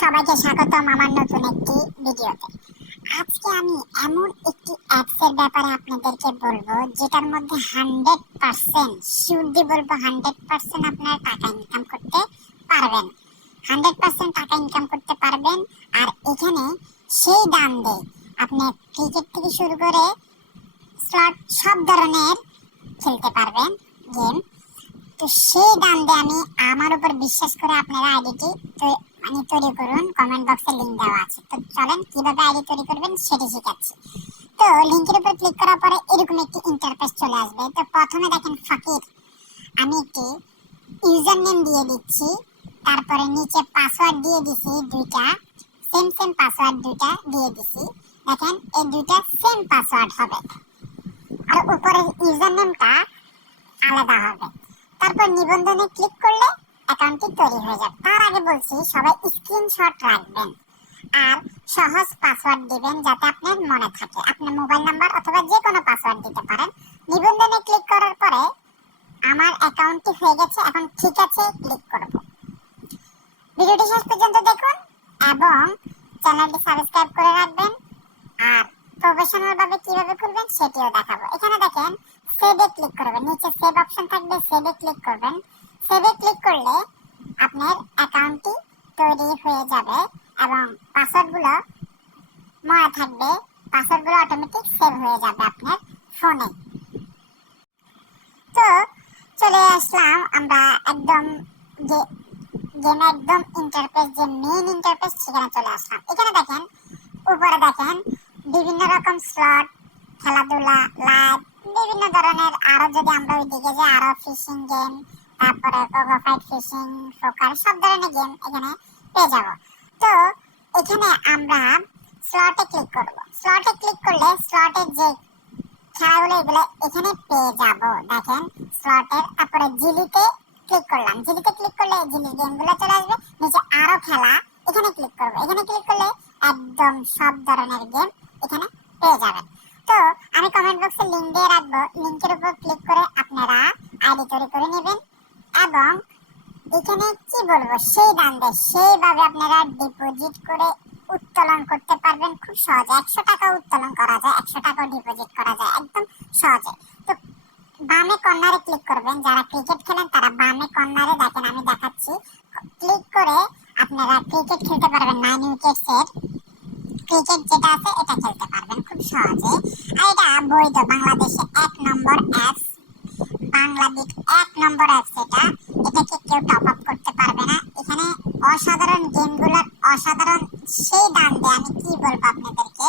সবাইকে স্বাগতম আমার নতুন একটি ভিডিওতে। আজকে আমি এমন একটি অ্যাপসের ব্যাপারে আপনাদেরকে বলব, যেটার মধ্যে হান্ড্রেড পার্সেন্ট শিওর দিয়ে বলব হান্ড্রেড পার্সেন্ট আপনারা টাকা ইনকাম করতে পারবেন। হান্ড্রেড পার্সেন্ট টাকা ইনকাম করতে পারবেন, আর এখানে সেই দাম দেয় আপনি ক্রিকেট থেকে শুরু করে স্লট সব ধরনের খেলতে পারবেন গেম তো সেই দাম দিয়ে আমি আমার উপর বিশ্বাস করে আপনারা আইডিটি মানে তৈরি করুন কমেন্ট বক্সে লিংক দেওয়া আছে। তো চলেন, কীভাবে আইডি তৈরি করবেন সেটি শেখাচ্ছি। তো লিংকের উপর ক্লিক করার পরে এরকম একটি ইন্টারফেস চলে আসবে। তো প্রথমে দেখেন ফাকির আমি একটি ইউজার নেম দিয়ে দিচ্ছি। তারপরে নিচে পাসওয়ার্ড দিয়ে দিছি দুইটা। সেম সেম পাসওয়ার্ড দুইটা দিয়ে দিছি। দেখেন, এই দুইটা সেম পাসওয়ার্ড হবে। আর উপরের ইউজার নেমটা আলাদা হবে। তারপর নিবন্ধনে ক্লিক করলে অ্যাকাউন্টটি তৈরি হয়ে যাবে। তার আগে বলছি, সবাই স্ক্রিনশট রাখবেন আর সহজ পাসওয়ার্ড দিবেন যাতে আপনার মনে থাকে। আপনার মোবাইল নাম্বার অথবা যে কোনো পাসওয়ার্ড দিতে পারেন। নিবন্ধনে ক্লিক করার পরে আমার অ্যাকাউন্টটি হয়ে গেছে, এখন ঠিক আছে ক্লিক করব। ভিডিওটি শেষ পর্যন্ত দেখুন এবং চ্যানেলটি সাবস্ক্রাইব করে রাখবেন। আর প্রফেশনাল ভাবে কীভাবে খুলবেন সেটিও দেখাবো। এখানে দেখেন সেভে ক্লিক করবেন। নিচে সেভ অপশন থাকবে সেভে ক্লিক করবেন। সেভে ক্লিক করলে আপনার অ্যাকাউন্টটি তৈরি হয়ে যাবে এবং পাসওয়ার্ডগুলো মনে থাকবে, পাসওয়ার্ডগুলো অটোমেটিক সেভ হয়ে যাবে আপনার ফোনে। তো চলে আসলাম আমরা একদম যে গেমে একদম ইন্টারফেস যে মেইন ইন্টারফেস সেখানে চলে আসলাম। এখানে দেখেন, উপরে দেখেন বিভিন্ন রকম স্লট খেলাধুলা লাইভ বিভিন্ন ধরনের আরও যদি আমরা ওইদিকে যে আরও ফিশিং গেম তারপরে কোকো ফাইট ফিশিং ফোকার সব ধরনের গেম এখানে পেয়ে যাব। তো এখানে আমরা স্লটে ক্লিক করব। স্লটে ক্লিক করলে স্লটের যে খেলাগুলো এগুলো এখানে পেয়ে যাব। দেখেন স্লটের তারপরে জিলিতে ক্লিক করলাম। জিলিতে ক্লিক করলে জিলির গেমগুলো চলে আসবে। নিচে আরও খেলা এখানে ক্লিক করব। এখানে ক্লিক করলে একদম সব ধরনের গেম এখানে পেয়ে যাবেন। তো আমি কমেন্ট বক্সে লিংক দিয়ে রাখব। লিংকের উপর ক্লিক করে আপনারা আইডি তৈরি করে নেবেন। এবং এখানে কি বলব, সেই দাম দেয় সেইভাবে আপনারা ডিপোজিট করে উত্তোলন করতে পারবেন খুব সহজে। একশো টাকা উত্তোলন করা যায়, একশো টাকা ডিপোজিট করা যায়, একদম সহজে। তো বামে কর্নারে ক্লিক করবেন, যারা ক্রিকেট খেলেন তারা বামে কর্নারে দেখেন, আমি দেখাচ্ছি। ক্লিক করে আপনারা ক্রিকেট খেলতে পারবেন নাইন উইকেটসের ক্রিকেট যেটা আছে, এটা খেলতে পারবেন খুব সহজে। আর এটা বৈধ, বাংলাদেশে এক নম্বর অ্যাপস বাংলাদেশ এক নম্বর অ্যাপস এটা এটাকে কেউ টপ আপ করতে পারবে না। এখানে অসাধারণ গেমগুলোর অসাধারণ সেই দাম দেয়, আমি কি বলব আপনাদেরকে?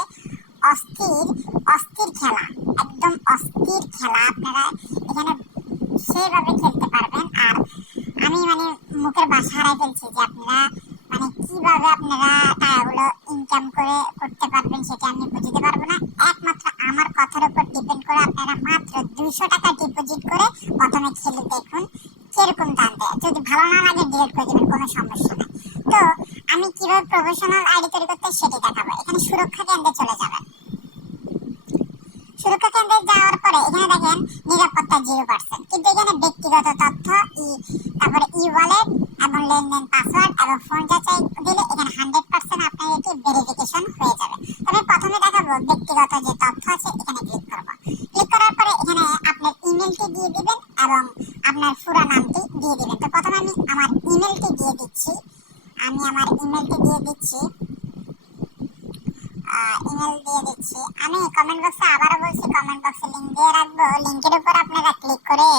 অস্থির অস্থির খেলা, একদম অস্থির খেলা আপনারা এখানে সেইভাবে খেলতে পারবেন। আর আমি মানে মুখের বাসা হারাই ফেলছি যে আপনারা মানে কীভাবে আপনারা টাকাগুলো ইনকাম করে করতে পারবেন সেটা আমি বুঝতে পারব না একমাত্র আমার কথার উপর ডিপেন্ড করে আপনারা মাত্র দুইশো টাকা ডিপোজিট করে প্রথমে খেলে দেখুন কীরকম দাম দেয় যদি ভালো না লাগে ডিলিট করে দেবেন, কোনো সমস্যা নেই। তো, আমি কীভাবে প্রফেশনাল আইডি তৈরি করতে সেটি দেখাবো। এখানে সুরক্ষা কেন্দ্রে চলে যাবেন। সুরক্ষা কেন্দ্রে যাওয়ার পরে এখানে দেখেন, নিরাপত্তা জিরো পার্সেন্ট কিন্তু এখানে ব্যক্তিগত তথ্য, ই, তারপরে ই ওয়ালেট এবং লেনদেন পাসওয়ার্ড এবং ফোন যাচাই দিলে এখানে হান্ড্রেড পার্সেন্ট আপনার এটি ভেরিফিকেশন হয়ে যাবে। তবে প্রথমে দেখাবো ব্যক্তিগত যে তথ্য আছে, এখানে ক্লিক করব। ক্লিক করার পরে এখানে আপনার ইমেলটি দিয়ে দিবেন এবং আপনার পুরো নামটি দিয়ে দিবেন। তো প্রথমে আমি আমার ইমেলটি দিয়ে দিচ্ছি। আমি আমার ইমেলটি দিয়ে দিচ্ছি। ইমেল দিয়ে দিচ্ছি। আমি কমেন্ট বক্সে আবারও বলছি কমেন্ট বক্সে লিংক দিয়ে রাখব। লিংকের উপর আপনারা ক্লিক করে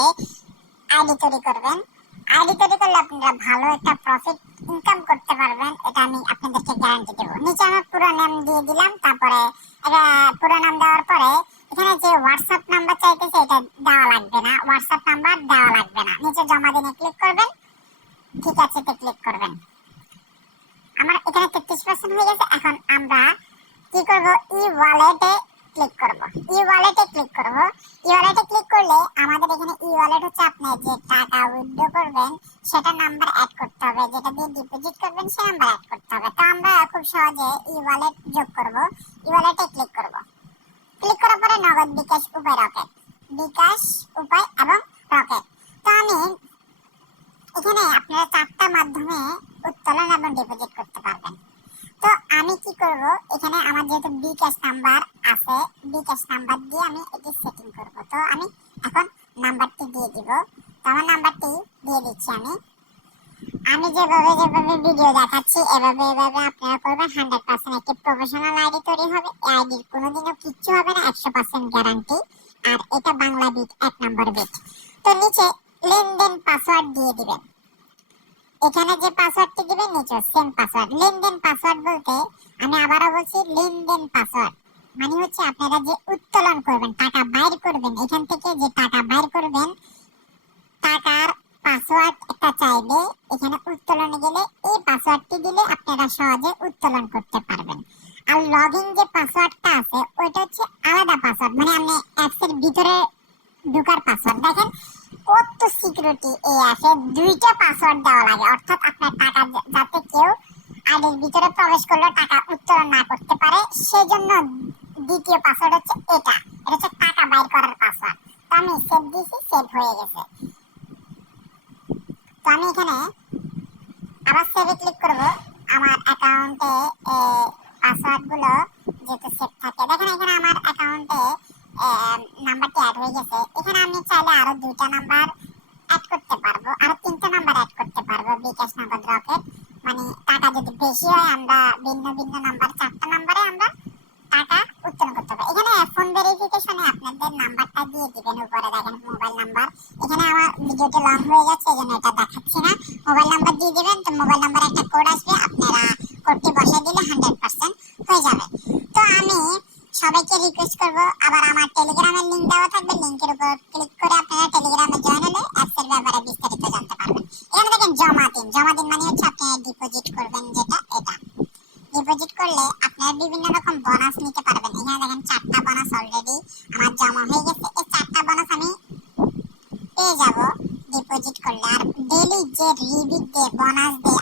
আইডি তৈরি করবেন। আইডি তৈরি করলে আপনারা ভালো একটা প্রফিট ইনকাম করতে পারবেন। এটা আমি আপনাদেরকে গ্যারান্টি দেবো। নিচে আমার পুরো নাম দিয়ে দিলাম। তারপরে এটা পুরো নাম দেওয়ার পরে যে হোয়াটসঅ্যাপ নাম্বার চাইতেছে এটা দেওয়া লাগবে না। হোয়াটসঅ্যাপ নাম্বার দেওয়া লাগবে না। নিচে জমা দিনে ক্লিক করবেন। ঠিক আছে তে ক্লিক করবেন। আমার এখানে তেত্রিশ পার্সেন্ট হয়ে গেছে। এখন আমরা কি করব? ই ওয়ালেটে ক্লিক করব। ই ওয়ালেটে ক্লিক করব। ই ওয়ালেটে ক্লিক করলে আমাদের এখানে ই ওয়ালেট হচ্ছে আপনি যে টাকা উইথড্র করবেন, সেটা নাম্বার অ্যাড করতে হবে। যেটা দিয়ে ডিপোজিট করবেন, সে নাম্বার অ্যাড করতে হবে। তো আমরা খুব সহজে ই ওয়ালেট যোগ করব। ই ওয়ালেটে ক্লিক বিকাশ উপায় রকেট বিকাশ উপায় এবং রকেট তো আমি এখানে আপনারা চারটা মাধ্যমে উত্তোলন এবং ডিপোজিট করতে পারবেন। তো আমি কি করব? এখানে আমার যেহেতু বিকাশ নাম্বার আছে, বিকাশ নাম্বার দিয়ে আমি এটি সেটিং করব। তো আমি এখন নাম্বারটি দিয়ে দিব। তো আমার নাম্বারটি দিয়ে দিচ্ছি আমি। আমি যেভাবে যেভাবে ভিডিও দেখাচ্ছি, এভাবে এভাবে আপনারা করবেন। হান্ড্রেড পার্সেন্ট একটি প্রফেশনাল আইডি তৈরি হবে। এই আইডির কোনোদিনও কিচ্ছু হবে না, একশো পার্সেন্ট গ্যারান্টি আর এটা বাংলা বিট এক নম্বর বিট তো নিচে লেনদেন পাসওয়ার্ড দিয়ে দিবেন। এখানে যে পাসওয়ার্ডটি দিবেন, নিচে সেম পাসওয়ার্ড লেনদেন পাসওয়ার্ড বলতে আমি আবারও বলছি, লেনদেন পাসওয়ার্ড মানে হচ্ছে আপনারা যে উত্তোলন করবেন, টাকা বাইর করবেন, এখান থেকে যে টাকা বাইর করবেন, টাকার পাসওয়ার্ড একটা চাইবে এখানে উত্তোলনে গেলে এই পাসওয়ার্ডটি দিলে আপনারা সহজে উত্তোলন করতে পারবেন। আর লগইন যে পাসওয়ার্ডটা আছে, ওইটা হচ্ছে আলাদা পাসওয়ার্ড। মানে আপনি অ্যাপস এর ভিতরে ঢোকার পাসওয়ার্ড। দেখেন কত সিকিউরিটি এই অ্যাপে দুইটা পাসওয়ার্ড দেওয়া লাগে। অর্থাৎ আপনার টাকা যাতে কেউ আইডির ভিতরে প্রবেশ করলে টাকা উত্তোলন না করতে পারে, সেজন্য দ্বিতীয় পাসওয়ার্ড হচ্ছে এটা এটা হচ্ছে টাকা বাইর করার পাসওয়ার্ড তো আমি সেভ দিয়েছি সেভ হয়ে গেছে তো আমি এখানে আবার সেভে ক্লিক করব। আমার অ্যাকাউন্টে পাসওয়ার্ডগুলো যেহেতু সেভ থাকে। দেখেন এখানে আমার অ্যাকাউন্টে নাম্বারটি অ্যাড হয়ে গেছে। এখানে আমি চাইলে আরও দুইটা নাম্বার অ্যাড করতে পারব। আরও তিনটা নাম্বার অ্যাড করতে পারব, বিকাশ নগদ রকেট। মানে টাকা যদি বেশি হয়, আমরা ভিন্ন ভিন্ন নাম্বার চারটা নাম্বারে আমরা টাকা উত্তোলন করতে পারব এখানে ফোন ভেরিফিকেশনে আপনাদের নাম্বারটা দিয়ে দিবেন উপরে দেখেন মোবাইল নাম্বার এখানে আমার ভিডিওটি লং হয়ে গেছে এজন্য জন্য এটা দেখাচ্ছি না। মোবাইল নাম্বার দিয়ে দিবেন, তো মোবাইল নাম্বার একটা কোড আসবে, আপনারা কোডটি বসিয়ে দিলে হান্ড্রেড পার্সেন্ট হয়ে যাবে। তো আমি সবাইকে রিকোয়েস্ট করব, আবার আমার টেলিগ্রামের লিঙ্ক দেওয়া থাকবে লিঙ্কের উপর ক্লিক করে যে রিবিট দে বোনাস দে